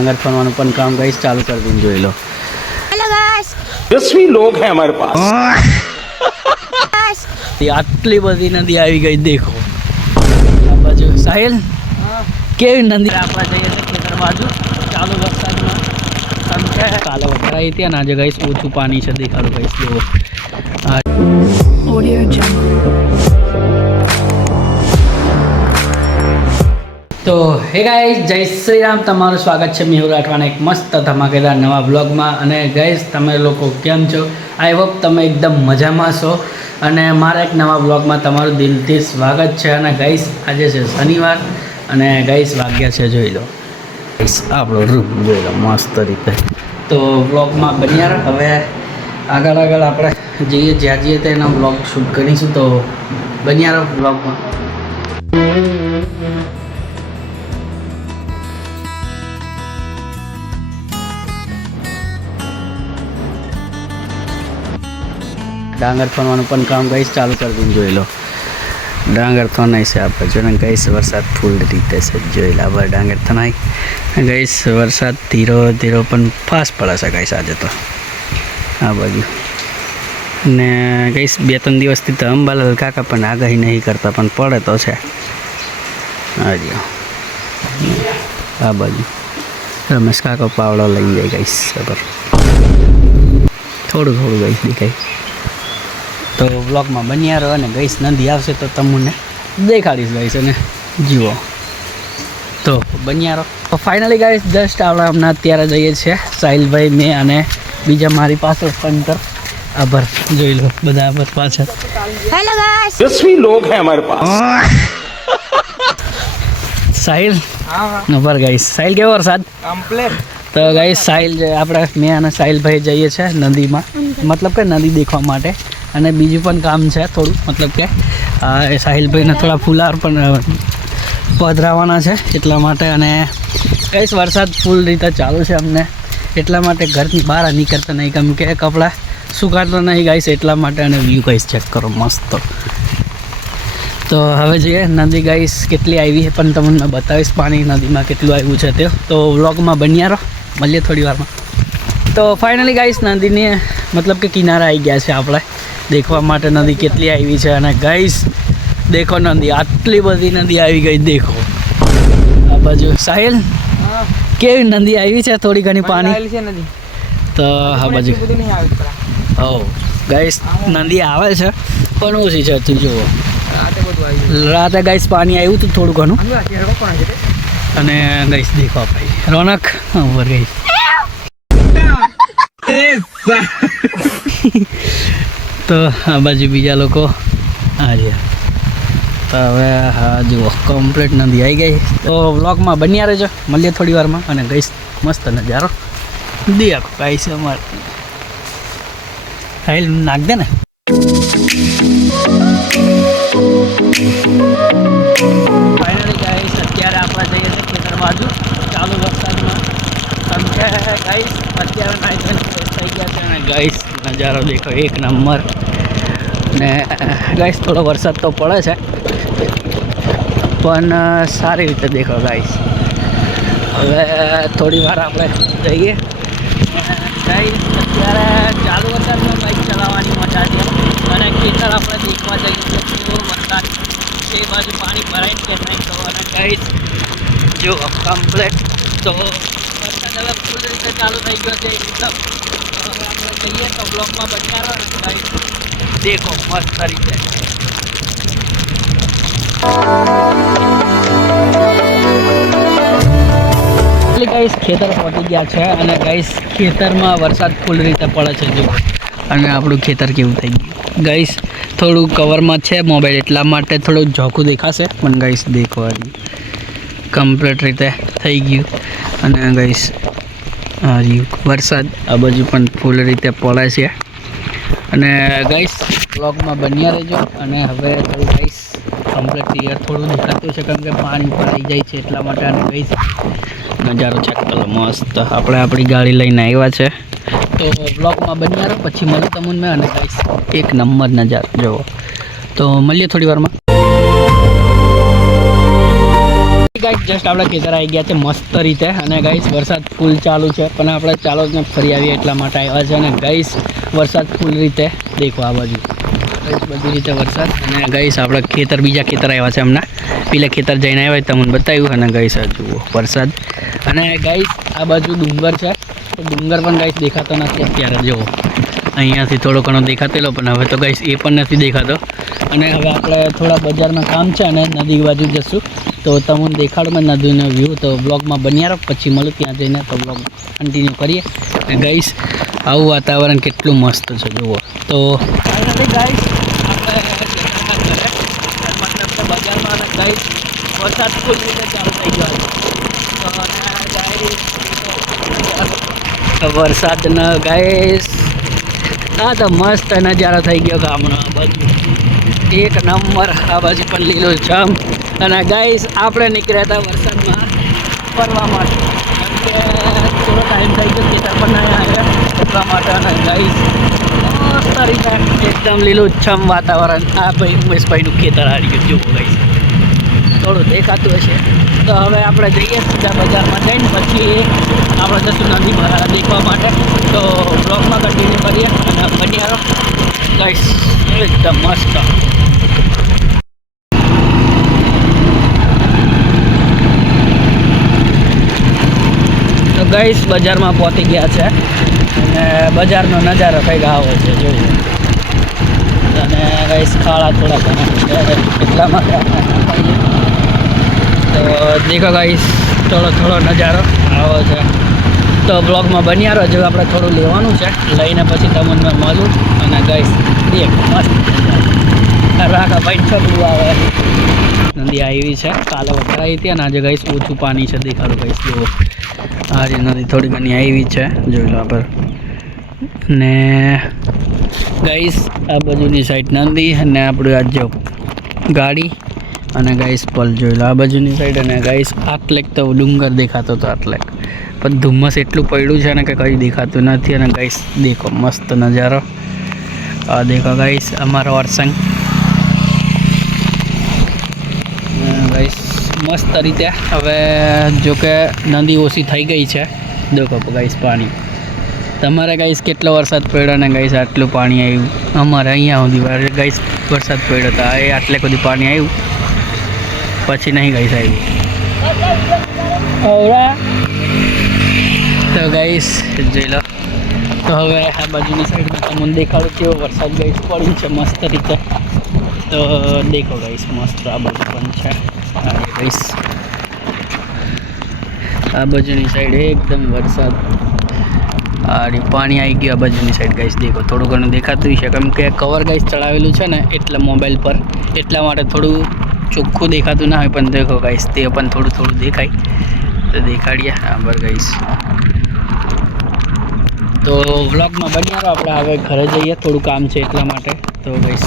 अगर फरमानु पण काम गाइस चालू कर दिन જોઈ લો। हेलो गाइस 10 लोग हैं हमारे पास। આટલી બધી નદી આવી ગઈ દેખો આ બાજુ સાહિલ કેવી નદી આપણે જઈએ છે ખેતર બાજુ ચાલુ વરસાદમાં સમકે કાલે વરાઈ ત્યાં આજે ગાઈસ ઓછું પાણી છે દેખાડો ગાઈસ જુઓ ऑडियो जंगल। तो हे गाइस जय श्री राम तमाરું સ્વાગત છે મેહુલ રાઠવાના એક મસ્ત ધમાકેદાર નવા બ્લોગમાં। અને ગાઈસ તમે લોકો કેમ છો? આઈ હોપ તમે એકદમ મજામાં છો અને મારા એક નવા બ્લોગમાં તમારું દિલથી સ્વાગત છે। અને ગાઈસ આજે છે શનિવાર અને ગાઈસ વાગ્યા છે જોઈ લો ગાઈસ આપણો રૂમ જોઈ લો મસ્ત રીતે। તો બ્લોગમાં બન્યા રહો। હવે આગળ આપણે જઈએ જ્યાં જઈએ તેનો બ્લોગ શૂટ કરીશું તો બન્યા રહો બ્લોગમાં। डांगर फरવાનું પણ કામ ગાઈસ ચાલુ કરી દીધું જોઈ લો। डांगर थनाई से आप जो ने गाइस वरसाद फूल रीते से જોઈ ला अब डांगर थनाई गाइस वरसाद धीरो धीरो पण फास्ट पड़े છે गाइस आज तो आ बाजू ने गाइस 2-3 દિવસથી તો અંબાલાલ કાકા પણ આગાહી નહીં કરતા પણ પડે તો છે આજો આ બાજુ રમેશ કાકા પાવડો લઈ જાય ગાइस બરાબર થોડું ગાइस દેખાય। तो ब्लॉग में बनिया रहो ने गाइस नदी आवशे तो तमने देखाड़ीश गाइस ने जुओ तो बनिया रहो। तो फाइनली गाइस जस्ट આપણે હમણાં અત્યારે જઈએ છીએ સાહિલભાઈ મેં અને બીજા મારી પાસે સ્પંદર આભાર જોઈ લો બધા આભાર પાછળ। हेलो गाइस 10 लोग हैं हमारे पास। સાહિલ આભાર ગાइस સાહિલ કેવો વરસાદ કમ્પ્લીટ। તો ગાइस સાહિલ આપણે મેં અને સાહિલભાઈ જઈએ છીએ નદીમાં मतलब કે નદી દેખવા માટે અને બીજું પણ કામ છે થોડું मतलब કે સાહિલભાઈને થોડા ફુલાર પણ પધરાવવાના છે એટલા માટે। અને ગાઈસ વરસાદ ફૂલ રીતે ચાલુ છે અમને એટલા માટે ઘરની બહાર નીકળતા નહીં કેમ કે કપડાં સુકાતા નહીં ગાઈસ એટલા માટે। અને વ્યૂ ગાઈસ ચેક કરો મસ્ત। તો હવે જોઈએ નદી ગાઈસ કેટલી આવી છે પણ તમને બતાવીશ પાણી નદીમાં કેટલું આવ્યું છે તે તો વ્લોગમાં બન્યા રહો મળીએ થોડી વારમાં। તો ફાઇનલી ગાઈસ નદીની मतलब કે કિનારે આવી ગયા છે આપણે देखवा માટે नदी કેટલી આવી છે। અને ગાઈસ देखो नदी આટલી બધી નદી આવી ગઈ देखो આ બાજુ સાહિલ કેવી નદી આવી છે થોડી ઘણી પાણી તો આ બાજુ ઓ ગાઈસ નદી આવે છે પણ ઓછી છે તું જુઓ રાતે ગાઈસ પાણી આવ્યું હતું થોડું ઘણું અને ગાઈસ देखो ભાઈ રોનક ઉપર ગઈ तो आ बाजू बीजा लोग आ रहा तो हवे हाँ जुओ कम्प्लीट नदी आई गई। तो व्लॉग में बनिया रहो मळीए थोड़ी वार में। अने गाइस मस्त नजारो देखो गाइस अमारे साहिल नाख दे ने फाइनली गाइस अत्यारे आपणे जईए छीए खेतर बाजू चालू वरसादमां समके गाइस अत्यारे नाई धोईने फ्रेश थई गया छे। अने गाइस नजारो देखो एक नंबर ने गाइस थोड़ा वरसाद तो पड़े है पण सारी रीते देखो गाइस। हवे थोड़ी वार आपणे जईए गाइस अत्यारे चालू वरसादमां बाइक चलाववानी मजा छे अने खेतर आपणे देखवा जईए तो वरसाद ए बाजू पाणी भराईने के नहीं तो अने गाइस जो कम्प्लीट तो वरसाद हवे फूल रीते चालू थई गयो छे एकदम जइए तो ब्लॉग में बनिया रहो गाइस देखो मस्त रीते। गाइस खेतर पहुंची गया है અને गाइस खेतर में वरसाद फूल रीते पड़े છે જો અને આપણું ખેતર કેવું થઈ ગયું गाइस થોડું કવરમાં છે મોબાઈલ એટલા માટે થોડું ઝોકું દેખાશે પણ गाइस देखो કમ્પ્લીટ રીતે થઈ ગયું અને गाइस आ रही वरसाद आ बाजू पण फूल रीते पड़े छे। अने गाइस ब्लॉग में बनिया रहो अने हवे थोड़ું गाइस कम्प्लीट क्लियर थोड़ું देखाતું છે કારણ કે પાણી ઉપર આવી જાય છે એટલા માટે। અને गाइस नजारो चेक करो मस्त આપણે આપણી ગાડી લઈને આવ્યા છે તો ब्लॉग में बनिया रहो પછી મળું તમને। અને गाइस एक नंबर नजारो जो तो મળીએ થોડી વારમાં। ગાઈસ જસ્ટ આપણે ખેતર આવી ગયા છે મસ્ત રીતે અને ગાઈસ વરસાદ ફૂલ ચાલુ છે પણ આપણે ચાલો જ ને ફરી આવીએ એટલા માટે આવ્યા છે અને ગાઈસ વરસાદ ફૂલ રીતે દેખો આ બાજુ ગાઈસ બધી રીતે વરસાદ અને ગાઈસ આપણે બીજા ખેતર આવ્યા છે હમણાં પેલા ખેતર જઈને આવ્યા તમને બતાવ્યું અને ગાઈસ આ જુઓ વરસાદ અને ગાઈસ આ બાજુ ડુંગર છે તો ડુંગર પણ ગાઈસ દેખાતો નથી અત્યારે જુઓ અહીંયાથી થોડો ઘણો દેખાતેલો પણ હવે તો ગાઈસ એ પણ નથી દેખાતો અને હવે આપણે થોડા બજારમાં કામ છે અને નદી બાજુ જશું તો તમને દેખાડું નદીનો વ્યૂ તો બ્લોગમાં બન્યા રહો પછી મળું ત્યાં જઈને તો બ્લોગ કન્ટિન્યુ કરીએ અને ગાઈસ આવું વાતાવરણ કેટલું મસ્ત છે જુઓ તો ગાઈસ મતલબ કે બજારમાં અને ગાઈસ વરસાદ ફૂલ રીતે ચાલુ થઈ ગયો તો વરસાદના ગાઈસ આ તો મસ્ત નજારો થઈ ગયો ગામનો બધું એક નંબર આ બાજુ પણ લીલો છમ અને ગાઈસ આપણે નીકળ્યા હતા વરસાદમાં ફરવા માટે કેમ કે થોડો ટાઈમ થઈ ગયો ખેતર પણ નહીં આવ્યા એટલા માટે અને ગાઈસ મસ્ત રીતે એકદમ લીલું છમ વાતાવરણ આ ભાઈ ઉમેશભાઈનું ખેતર આવી ગયું જુઓ ગાઈસ થોડું દેખાતું હશે તો હવે આપણે જઈએ સીધા બજારમાં જઈને પછી આપણે જશું નદી ભરા દેખવા માટે તો બ્લોગમાં કન્ટિન્યુ કરીએ અને બન્યા રહો ગાઈસ એકદમ મસ્ત તો ગાઈસ બજારમાં પહોંચી ગયા છે અને બજારનો નજારો કંઈક આવો છે જોયું અને ગાઈસ ખાડા થોડા ઘણા છે એટલા માટે તો દેખો ગાઈસ થોડો નજારો આવો છે તો બ્લોગમાં બન્યા રહો જો આપણે થોડું લેવાનું છે લઈને પછી તમને મળું અને ગાઈસ દેખ મસ્ત રાખા ભાઈ છબડું આવે નદી આવી છે કાલે વધારે આવી હતી અને આજે ગાઈસ ઓછું પાણી છે દેખાડું ગાઈસ જુઓ આજે નદી થોડી ઘણી આવી છે જોઈ લો આપણે ને ગાઈસ આ બાજુની સાઈડ નદી અને આપણું આજ જો ગાડી અને ગાઈસ પલ જોઈ લો આ બાજુની સાઈડ અને ગાઈસ આટલેક તો ડુંગર દેખાતો હતો આટલેક પણ ધુમ્મસ એટલું પડ્યું છે ને કે કંઈ દેખાતું નથી અને ગાઈસ દેખો મસ્ત નજારો આ દેખો ગાઈસ અમારો અરસંગ ગાઈસ મસ્ત રીતે હવે જો કે નદી ઓછી થઈ ગઈ છે દેખો ગાઈસ પાણી તમારે ગાઈસ કેટલો વરસાદ પડ્યો ને ગાઈસ આટલું પાણી આવ્યું અમારે અહીંયા સુધી ગાઈસ વરસાદ પડ્યો હતો એ આટલે સુધી પાણી આવ્યું પછી નહીં ગાઈસ આવ્યું તો ગાઈસ જોઈ લો તો હવે આ બાજુની સાઈડમાં તમને દેખાડું કેવો વરસાદ ગાઈસ પડ્યું છે મસ્ત રીતે તો દેખો ગાઈસ મસ્ત આ બાજુ પણ છે ગાઈસ આ બાજુની સાઈડ એકદમ વરસાદ પાણી આવી ગયું આ બાજુની સાઈડ ગાઈસ દેખો થોડું ઘણું દેખાતું છે કેમ કે કવર ગાઈસ ચડાવેલું છે ને એટલે મોબાઈલ પર એટલા માટે થોડું ચોખ્ખું દેખાતું ના હોય પણ દેખો ગાઈસ તે પણ થોડું દેખાય તો દેખાડીએ બરાબર ગાઈસ તો વ્લોગમાં બન્યા રહો આપણે હવે ઘરે જઈએ થોડું કામ છે એટલા માટે તો ગાઈસ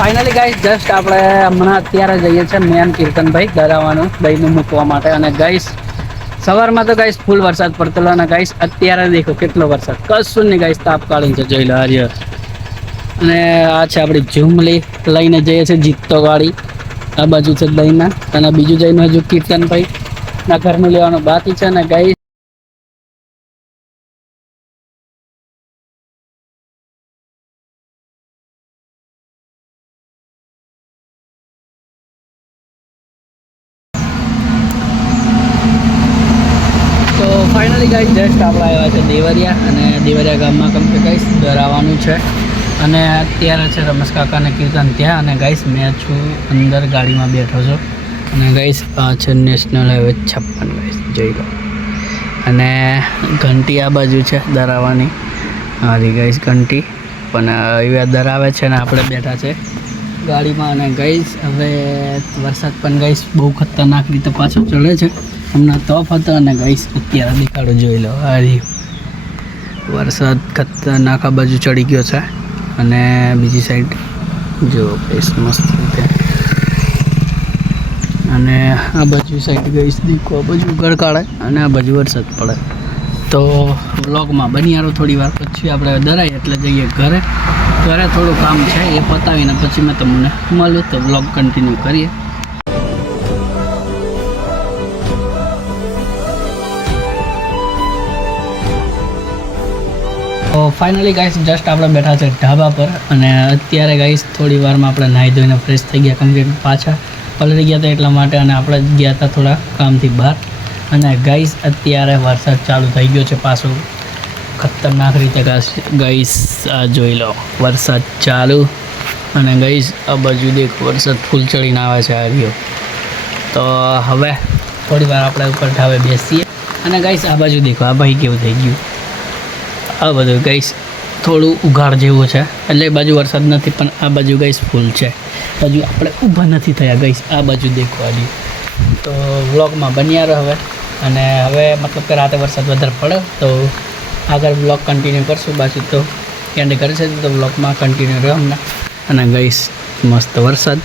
ફાઇનલી ગાઈસ જસ્ટ આપણે હમણાં અત્યારે જઈએ છીએ મેન કીર્તનભાઈ દરાવાનું દહીંનું મૂકવા માટે અને ગાઈસ સવારમાં તો ગાઈસ ફૂલ વરસાદ પડતો અને ગાઈસ અત્યારે દેખો કેટલો વરસાદ કશું નહીં ગાઈસ તાપ કાઢીને છે જોઈ લો આજે અને આ છે આપણી ઝૂમલી લઈને જઈએ છીએ જીતતો ગાડી આ બાજુ છે દહીંના અને બીજું જઈને હજુ કીર્તનભાઈ ના ઘરનું લેવાનું બાકી છે અને ગાઈસ ફાઇનલી ગાઈસ જસ્ટ આપણે આવ્યા છે દેવરિયા અને દેવરિયા ગામમાં કેમ કે ગાઈસ દરાવાનું છે અને અત્યારે છે રમેશ કાકા અને કીર્તન ત્યાં અને ગાઈસ મેં છું અંદર ગાડીમાં બેઠો છું અને ગાઈસ આ છે નેશનલ હાઈવે 56 ગાઈસ જોઈ લો અને ઘંટી આ બાજુ છે દરાવાની હારી ગાઈસ ઘંટી પણ એવા દરાવે છે ને આપણે બેઠા છે ગાડીમાં અને ગાઈસ હવે વરસાદ પણ ગાઈસ બહુ ખતરનાક રીતે પાછો ચડે છે હમણાં તોફ હતો અને ગાઈસ અત્યારે દેખાડો જોઈ લો હારી વરસાદ ખતરનાક આ બાજુ ચડી ગયો છે અને બીજી સાઈડ જો ગાઈસ મસ્ત રીતે અને આ બાજુ સાઈડ ગઈશ દેખો આ બાજુ ગળકાળે અને આ બાજુ વરસાદ પડે. તો વ્લોગમાં બની યારો થોડી વાર પછી આપણે દરાય એટલે જઈએ ઘરે થોડું કામ છે એ પતાવીને પછી મેં તમને મળું તો વ્લોગ કન્ટિન્યુ કરીએ. તો ફાઇનલી ગાઈસ જસ્ટ આપણે બેઠા છે ઢાબા પર અને અત્યારે ગાઈસ થોડી વારમાં આપણે નાહી ધોઈને ફ્રેશ થઈ ગયા કેમ કે પાછા પલળી ગયા હતા એટલા માટે અને આપણે ગયા હતા થોડા કામથી બહાર અને ગાઈસ અત્યારે વરસાદ ચાલુ થઈ ગયો છે પાછો ખતરનાક રીતે ગાઈસ આ જોઈ લો વરસાદ ચાલુ અને ગાઈસ આ બાજુ દેખો વરસાદ ફૂલ ચડીને આવે છે આ રહ્યો. તો હવે થોડી વાર આપણે ઉપર ઢાબે બેસીએ અને ગાઈસ આ બાજુ દેખો આ ભાઈ કેવું થઈ ગયું આ બધું ગાઈસ થોડું ઉઘાડ જેવું છે એટલે એ બાજુ વરસાદ નથી પણ આ બાજુ ગાઈસ ફૂલ છે બાજુ આપણે ઊભા નથી થયા ગાઈસ આ બાજુ દેખવા દે. તો વ્લોગમાં બન્યા રહો હવે અને હવે મતલબ કે રાતે વરસાદ વધારે પડે તો આગળ વ્લોગ કન્ટિન્યુ કરશું બાજુ તો એન્ડ કરશે તો વ્લોગમાં કન્ટિન્યુ રહો અમને અને ગાઈસ મસ્ત વરસાદ